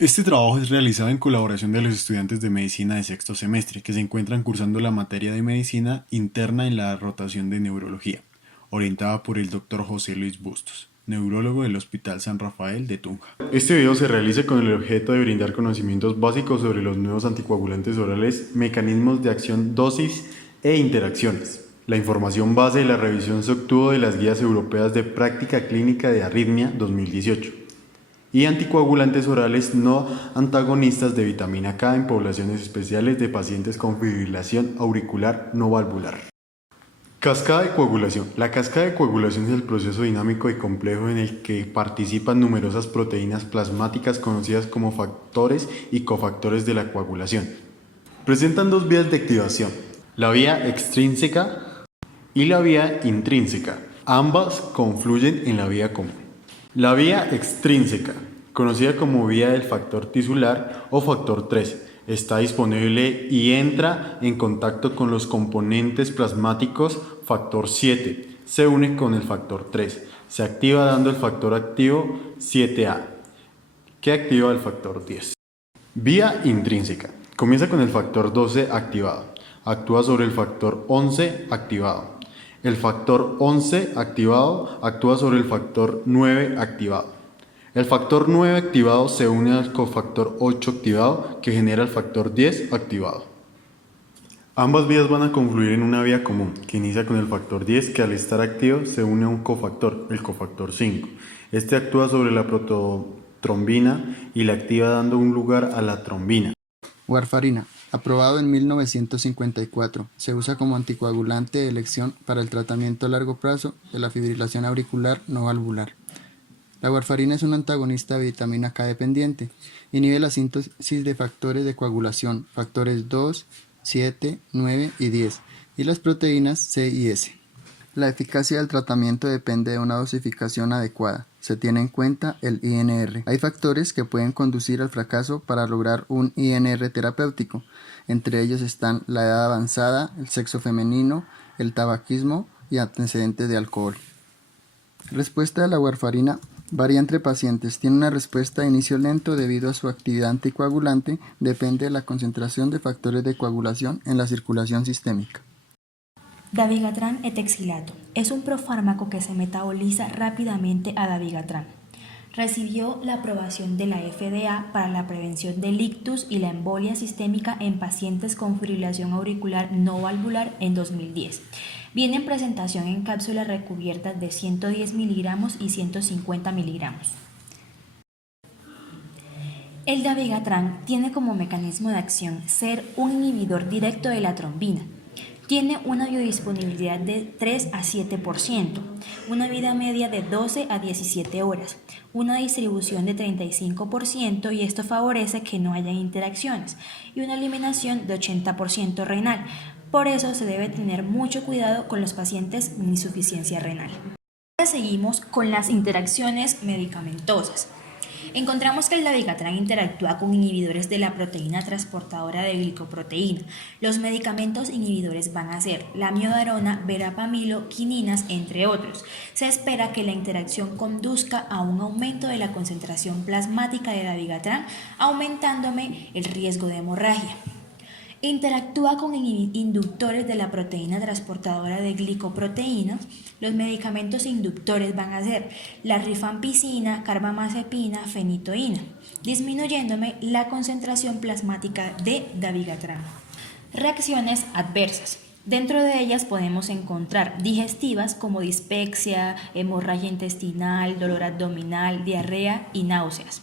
Este trabajo es realizado en colaboración de los estudiantes de medicina de sexto semestre que se encuentran cursando la materia de medicina interna en la rotación de neurología, orientada por el Dr. José Luis Bustos, neurólogo del Hospital San Rafael de Tunja. Este video se realiza con el objeto de brindar conocimientos básicos sobre los nuevos anticoagulantes orales, mecanismos de acción, dosis e interacciones. La información base de la revisión se obtuvo de las guías europeas de práctica clínica de arritmia 2018 y anticoagulantes orales no antagonistas de vitamina K en poblaciones especiales de pacientes con fibrilación auricular no valvular. Cascada de coagulación. La cascada de coagulación es el proceso dinámico y complejo en el que participan numerosas proteínas plasmáticas conocidas como factores y cofactores de la coagulación. Presentan dos vías de activación, la vía extrínseca y la vía intrínseca. Ambas confluyen en la vía común. La vía extrínseca, conocida como vía del factor tisular o factor 3, está disponible y entra en contacto con los componentes plasmáticos factor 7. Se une con el factor 3. Se activa dando el factor activo 7A, que activa el factor 10. Vía intrínseca. Comienza con el factor 12 activado. Actúa sobre el factor 11 activado. El factor 11 activado actúa sobre el factor 9 activado. El factor 9 activado se une al cofactor 8 activado que genera el factor 10 activado. Ambas vías van a confluir en una vía común que inicia con el factor 10 que al estar activo se une a un cofactor, el cofactor 5. Este actúa sobre la prototrombina y la activa dando un lugar a la trombina. Warfarina, aprobado en 1954, se usa como anticoagulante de elección para el tratamiento a largo plazo de la fibrilación auricular no valvular. La warfarina es un antagonista de vitamina K dependiente, inhibe la síntesis de factores de coagulación, factores 2, 7, 9 y 10, y las proteínas C y S. La eficacia del tratamiento depende de una dosificación adecuada. Se tiene en cuenta el INR. Hay factores que pueden conducir al fracaso para lograr un INR terapéutico. Entre ellos están la edad avanzada, el sexo femenino, el tabaquismo y antecedentes de alcohol. Respuesta de la warfarina varía entre pacientes. Tiene una respuesta de inicio lento debido a su actividad anticoagulante. Depende de la concentración de factores de coagulación en la circulación sistémica. Dabigatran etexhilato es un profármaco que se metaboliza rápidamente a dabigatran. Recibió la aprobación de la FDA para la prevención del ictus y la embolia sistémica en pacientes con fibrilación auricular no valvular en 2010. Viene en presentación en cápsulas recubiertas de 110 miligramos y 150 miligramos. El dabigatran tiene como mecanismo de acción ser un inhibidor directo de la trombina. Tiene una biodisponibilidad de 3 a 7%, una vida media de 12 a 17 horas, una distribución de 35% y esto favorece que no haya interacciones y una eliminación de 80% renal. Por eso se debe tener mucho cuidado con los pacientes con insuficiencia renal. Ahora seguimos con las interacciones medicamentosas. Encontramos que el dabigatran interactúa con inhibidores de la proteína transportadora de glicoproteína. Los medicamentos inhibidores van a ser la amiodarona, verapamilo, quininas, entre otros. Se espera que la interacción conduzca a un aumento de la concentración plasmática de dabigatran, aumentándome el riesgo de hemorragia. Interactúa con inductores de la proteína transportadora de glicoproteínas. Los medicamentos inductores van a ser la rifampicina, carbamazepina, fenitoína, disminuyéndome la concentración plasmática de dabigatran. Reacciones adversas. Dentro de ellas podemos encontrar digestivas como dispepsia, hemorragia intestinal, dolor abdominal, diarrea y náuseas.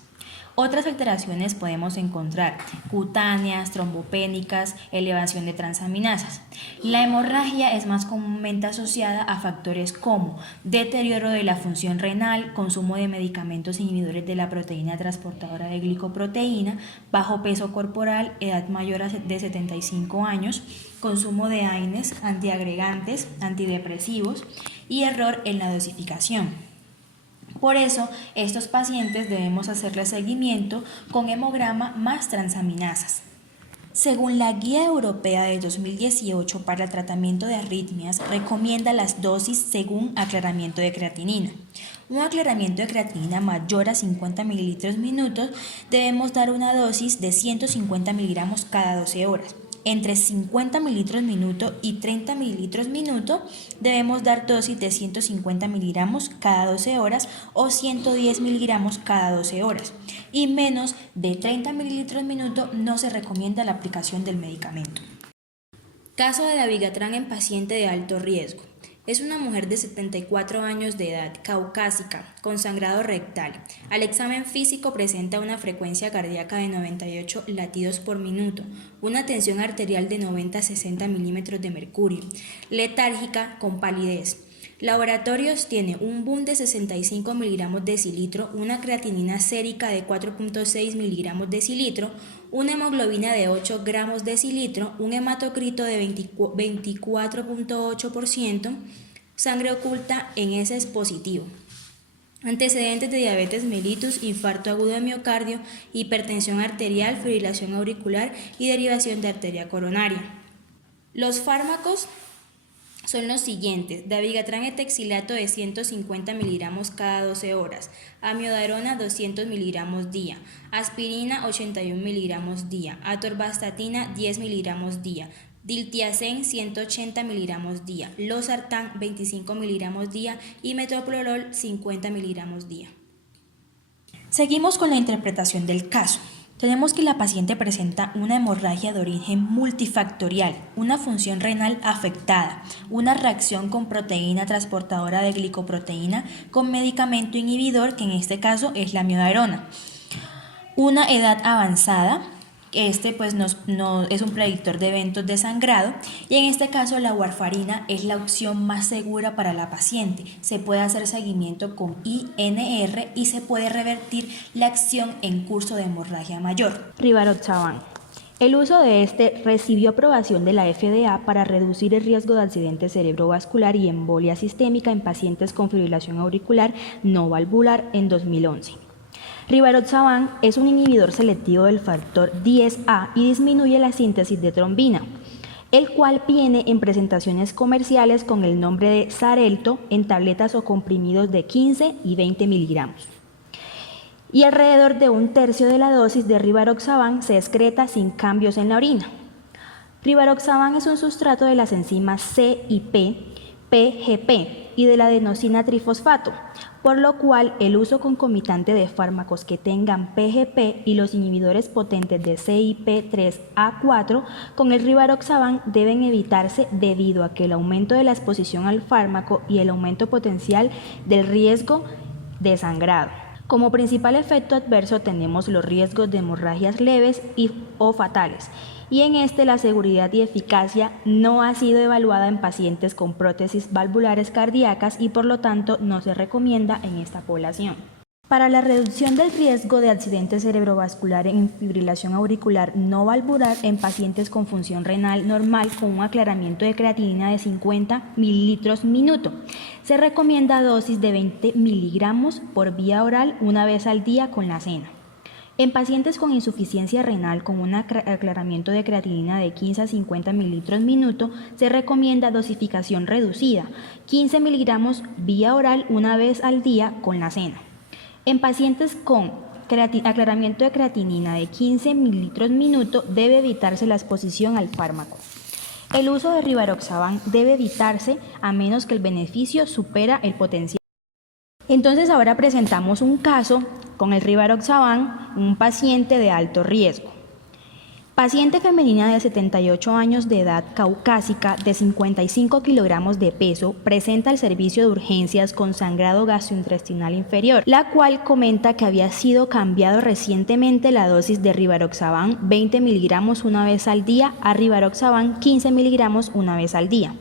Otras alteraciones podemos encontrar cutáneas, trombopénicas, elevación de transaminasas. La hemorragia es más comúnmente asociada a factores como deterioro de la función renal, consumo de medicamentos inhibidores de la proteína transportadora de glicoproteína, bajo peso corporal, edad mayor de 75 años, consumo de AINES, antiagregantes, antidepresivos y error en la dosificación. Por eso, estos pacientes debemos hacerle seguimiento con hemograma más transaminasas. Según la Guía Europea de 2018 para el tratamiento de arritmias, recomienda las dosis según aclaramiento de creatinina. Un aclaramiento de creatinina mayor a 50 mililitros minutos, debemos dar una dosis de 150 miligramos cada 12 horas. Entre 50 mililitros minuto y 30 mililitros minuto debemos dar dosis de 150 miligramos cada 12 horas o 110 miligramos cada 12 horas. Y menos de 30 mililitros minuto no se recomienda la aplicación del medicamento. Caso de dabigatran en paciente de alto riesgo. Es una mujer de 74 años de edad, caucásica, con sangrado rectal. Al examen físico presenta una frecuencia cardíaca de 98 latidos por minuto, una tensión arterial de 90 a 60 milímetros de mercurio, letárgica con palidez. Laboratorios tiene un BUN de 65 miligramos decilitro, una creatinina sérica de 4.6 miligramos decilitro, una hemoglobina de 8 gramos decilitro, un hematocrito de 24.8%, sangre oculta en heces positivo. Antecedentes de diabetes mellitus, infarto agudo de miocardio, hipertensión arterial, fibrilación auricular y derivación de arteria coronaria. Los fármacos son los siguientes: dabigatran etoxilato de 150 miligramos cada 12 horas, amiodarona 200 miligramos día, aspirina 81 miligramos día, atorvastatina 10 miligramos día, diltiazem 180 miligramos día, losartán 25 miligramos día y metoprolol 50 miligramos día. Seguimos con la interpretación del caso. Tenemos que la paciente presenta una hemorragia de origen multifactorial, una función renal afectada, una reacción con proteína transportadora de glicoproteína con medicamento inhibidor, que en este caso es la amiodarona, una edad avanzada. No es un predictor de eventos de sangrado, y en este caso la warfarina es la opción más segura para la paciente. Se puede hacer seguimiento con INR y se puede revertir la acción en curso de hemorragia mayor. Rivaroxaban. El uso de este recibió aprobación de la FDA para reducir el riesgo de accidente cerebrovascular y embolia sistémica en pacientes con fibrilación auricular no valvular en 2011. Rivaroxaban es un inhibidor selectivo del factor 10A y disminuye la síntesis de trombina, el cual viene en presentaciones comerciales con el nombre de Xarelto en tabletas o comprimidos de 15 y 20 miligramos. Y alrededor de un tercio de la dosis de rivaroxaban se excreta sin cambios en la orina. Rivaroxaban es un sustrato de las enzimas C y P, PGP y de la adenosina trifosfato, por lo cual el uso concomitante de fármacos que tengan PGP y los inhibidores potentes de CYP3A4 con el rivaroxaban deben evitarse debido a que el aumento de la exposición al fármaco y el aumento potencial del riesgo de sangrado. Como principal efecto adverso tenemos los riesgos de hemorragias leves o fatales, y en este la seguridad y eficacia no ha sido evaluada en pacientes con prótesis valvulares cardíacas y por lo tanto no se recomienda en esta población. Para la reducción del riesgo de accidente cerebrovascular en fibrilación auricular no valvular en pacientes con función renal normal con un aclaramiento de creatinina de 50 mililitros minuto, se recomienda dosis de 20 miligramos por vía oral una vez al día con la cena. En pacientes con insuficiencia renal con un aclaramiento de creatinina de 15 a 50 mililitros minuto, se recomienda dosificación reducida, 15 miligramos vía oral una vez al día con la cena. En pacientes con aclaramiento de creatinina de 15 mililitros minuto debe evitarse la exposición al fármaco. El uso de rivaroxaban debe evitarse a menos que el beneficio supera el potencial. Entonces ahora presentamos un caso con el rivaroxaban, un paciente de alto riesgo. Paciente femenina de 78 años de edad, caucásica, de 55 kilogramos de peso, presenta al servicio de urgencias con sangrado gastrointestinal inferior, la cual comenta que había sido cambiado recientemente la dosis de rivaroxaban 20 miligramos una vez al día a rivaroxaban 15 miligramos una vez al día.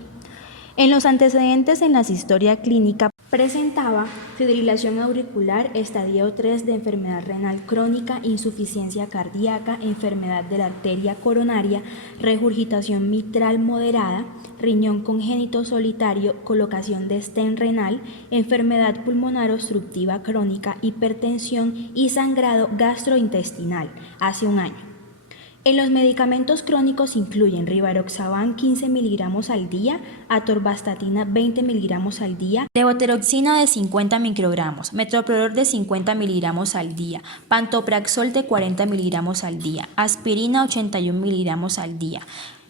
En los antecedentes en la historia clínica presentaba fibrilación auricular, estadio 3 de enfermedad renal crónica, insuficiencia cardíaca, enfermedad de la arteria coronaria, regurgitación mitral moderada, riñón congénito solitario, colocación de stent renal, enfermedad pulmonar obstructiva crónica, hipertensión y sangrado gastrointestinal hace un año. En los medicamentos crónicos incluyen rivaroxaban 15 miligramos al día, atorvastatina 20 miligramos al día, Levotiroxina de 50 microgramos, metoprolol de 50 miligramos al día, pantoprazol de 40 miligramos al día, aspirina 81 miligramos al día,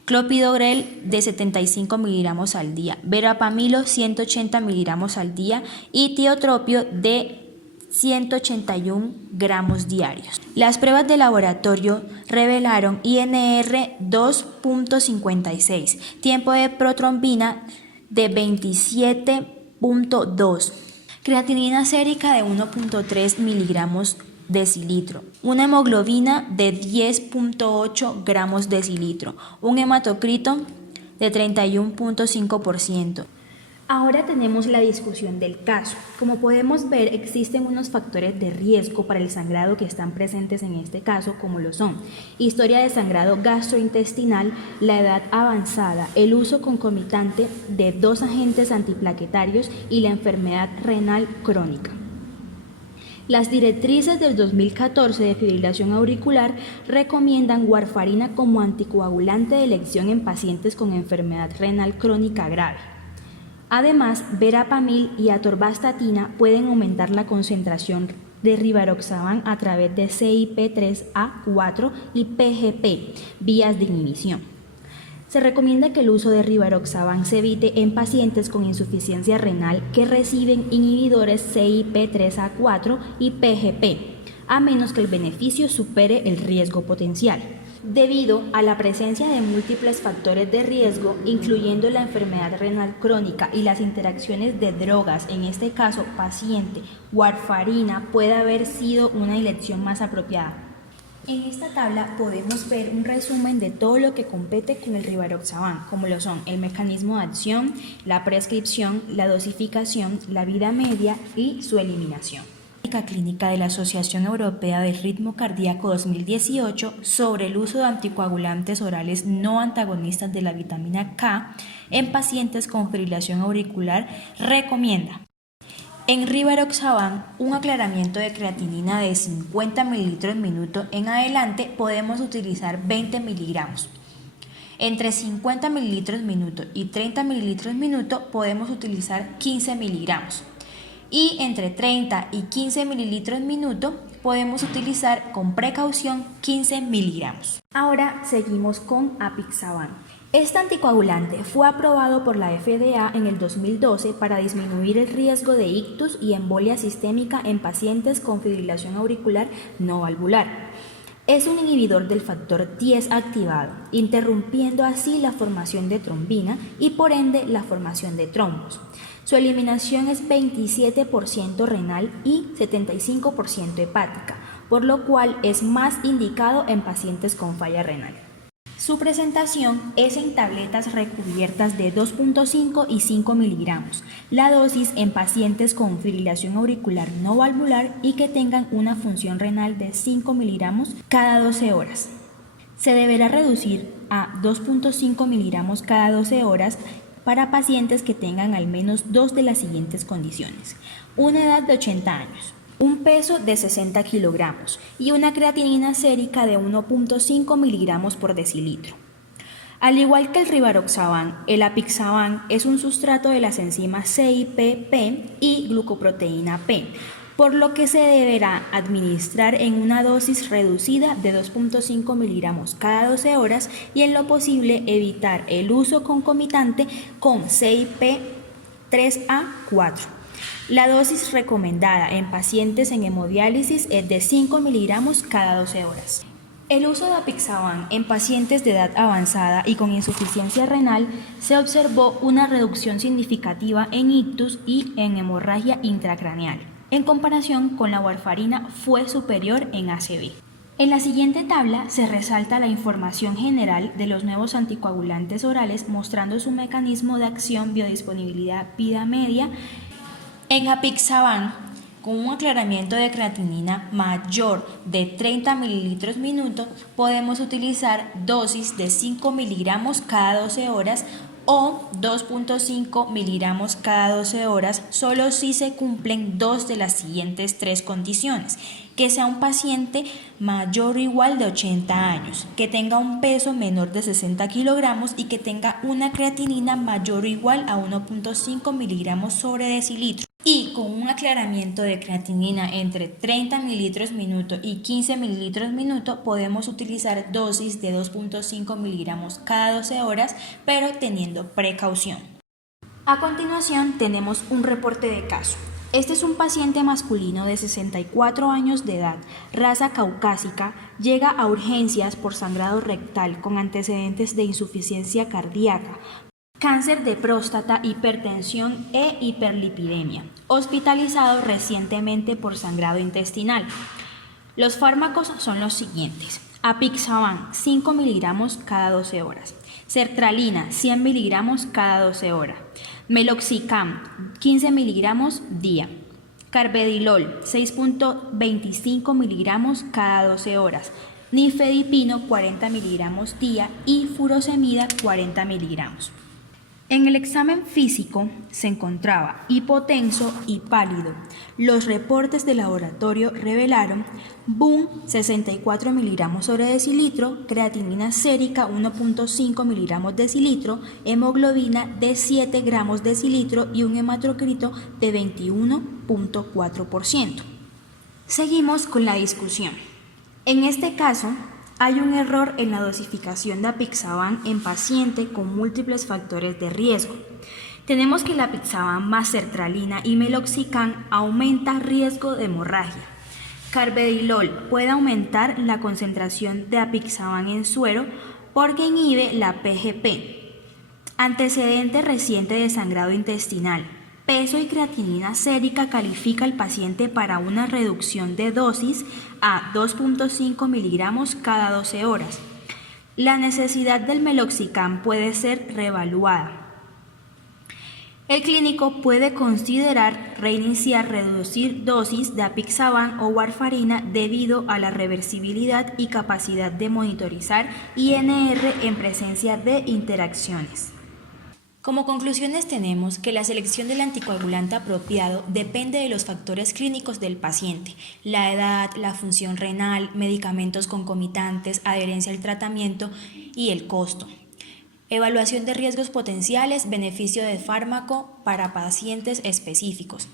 clopidogrel de 75 miligramos al día, verapamilo 180 miligramos al día y tiotropio de 181 gramos diarios. Las pruebas de laboratorio revelaron INR 2.56, tiempo de protrombina de 27.2, creatinina sérica de 1.3 miligramos decilitro, una hemoglobina de 10.8 gramos decilitro, un hematocrito de 31.5%. Ahora tenemos la discusión del caso. Como podemos ver, existen unos factores de riesgo para el sangrado que están presentes en este caso, como lo son historia de sangrado gastrointestinal, la edad avanzada, el uso concomitante de 2 agentes antiplaquetarios y la enfermedad renal crónica. Las directrices del 2014 de fibrilación auricular recomiendan warfarina como anticoagulante de elección en pacientes con enfermedad renal crónica grave. Además, verapamil y atorvastatina pueden aumentar la concentración de rivaroxaban a través de CYP3A4 y PGP, vías de inhibición. Se recomienda que el uso de rivaroxaban se evite en pacientes con insuficiencia renal que reciben inhibidores CYP3A4 y PGP, a menos que el beneficio supere el riesgo potencial. Debido a la presencia de múltiples factores de riesgo, incluyendo la enfermedad renal crónica y las interacciones de drogas, en este caso paciente, warfarina puede haber sido una elección más apropiada. En esta tabla podemos ver un resumen de todo lo que compete con el rivaroxaban, como lo son el mecanismo de acción, la prescripción, la dosificación, la vida media y su eliminación. Clínica de la Asociación Europea del Ritmo Cardíaco 2018 sobre el uso de anticoagulantes orales no antagonistas de la vitamina K en pacientes con fibrilación auricular recomienda en rivaroxaban un aclaramiento de creatinina de 50 mililitros minuto en adelante podemos utilizar 20 miligramos. Entre 50 mililitros minuto y 30 mililitros minuto podemos utilizar 15 miligramos. Y entre 30 y 15 mililitros minuto podemos utilizar con precaución 15 miligramos. Ahora seguimos con apixaban. Este anticoagulante fue aprobado por la FDA en el 2012 para disminuir el riesgo de ictus y embolia sistémica en pacientes con fibrilación auricular no valvular. Es un inhibidor del factor 10 activado, interrumpiendo así la formación de trombina y por ende la formación de trombos. Su eliminación es 27% renal y 75% hepática, por lo cual es más indicado en pacientes con falla renal. Su presentación es en tabletas recubiertas de 2.5 y 5 miligramos, la dosis en pacientes con fibrilación auricular no valvular y que tengan una función renal de 5 miligramos cada 12 horas. Se deberá reducir a 2.5 miligramos cada 12 horas para pacientes que tengan al menos 2 de las siguientes condiciones: una edad de 80 años, un peso de 60 kilogramos y una creatinina sérica de 1.5 miligramos por decilitro. Al igual que el rivaroxaban, el apixaban es un sustrato de las enzimas CYP y glucoproteína P, por lo que se deberá administrar en una dosis reducida de 2.5 miligramos cada 12 horas y en lo posible evitar el uso concomitante con CYP3A4. La dosis recomendada en pacientes en hemodiálisis es de 5 miligramos cada 12 horas. El uso de apixaban en pacientes de edad avanzada y con insuficiencia renal se observó una reducción significativa en ictus y en hemorragia intracraneal. En comparación con la warfarina fue superior en ACV. En la siguiente tabla se resalta la información general de los nuevos anticoagulantes orales mostrando su mecanismo de acción, biodisponibilidad, vida media. En apixaban, con un aclaramiento de creatinina mayor de 30 mililitros minuto, podemos utilizar dosis de 5 miligramos cada 12 horas o 2.5 miligramos cada 12 horas solo si se cumplen 2 de las siguientes 3 condiciones: que sea un paciente mayor o igual de 80 años, que tenga un peso menor de 60 kilogramos y que tenga una creatinina mayor o igual a 1.5 miligramos sobre decilitro. Y con un aclaramiento de creatinina entre 30 mililitros minuto y 15 mililitros minuto podemos utilizar dosis de 2.5 miligramos cada 12 horas, pero teniendo precaución. A continuación tenemos un reporte de caso. Este es un paciente masculino de 64 años de edad, raza caucásica, llega a urgencias por sangrado rectal con antecedentes de insuficiencia cardíaca, cáncer de próstata, hipertensión e hiperlipidemia, hospitalizado recientemente por sangrado intestinal. Los fármacos son los siguientes: apixaban 5 miligramos cada 12 horas, sertralina 100 miligramos cada 12 horas, meloxicam 15 miligramos día, carvedilol 6.25 miligramos cada 12 horas, nifedipino 40 miligramos día y furosemida 40 miligramos. En el examen físico se encontraba hipotenso y pálido. Los reportes de laboratorio revelaron BUN 64 miligramos sobre decilitro, creatinina sérica 1.5 miligramos decilitro, hemoglobina de 7 gramos decilitro y un hematocrito de 21.4%. Seguimos con la discusión. En este caso, hay un error en la dosificación de apixaban en paciente con múltiples factores de riesgo. Tenemos que la apixaban más sertralina y meloxicam aumenta riesgo de hemorragia. Carvedilol puede aumentar la concentración de apixaban en suero porque inhibe la PGP. Antecedente reciente de sangrado intestinal. Peso y creatinina sérica califica al paciente para una reducción de dosis a 2.5 miligramos cada 12 horas. La necesidad del meloxicam puede ser reevaluada. El clínico puede considerar reiniciar, reducir dosis de apixaban o warfarina debido a la reversibilidad y capacidad de monitorizar INR en presencia de interacciones. Como conclusiones tenemos que la selección del anticoagulante apropiado depende de los factores clínicos del paciente, la edad, la función renal, medicamentos concomitantes, adherencia al tratamiento y el costo. Evaluación de riesgos potenciales, beneficio de fármaco para pacientes específicos.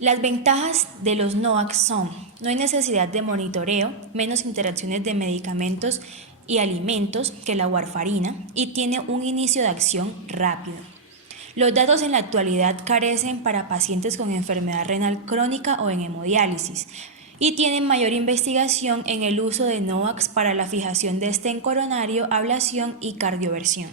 Las ventajas de los NOACs son: no hay necesidad de monitoreo, menos interacciones de medicamentos y alimentos que la warfarina y tiene un inicio de acción rápido. Los datos en la actualidad carecen para pacientes con enfermedad renal crónica o en hemodiálisis y tienen mayor investigación en el uso de NOACs para la fijación de stent coronario, ablación y cardioversión.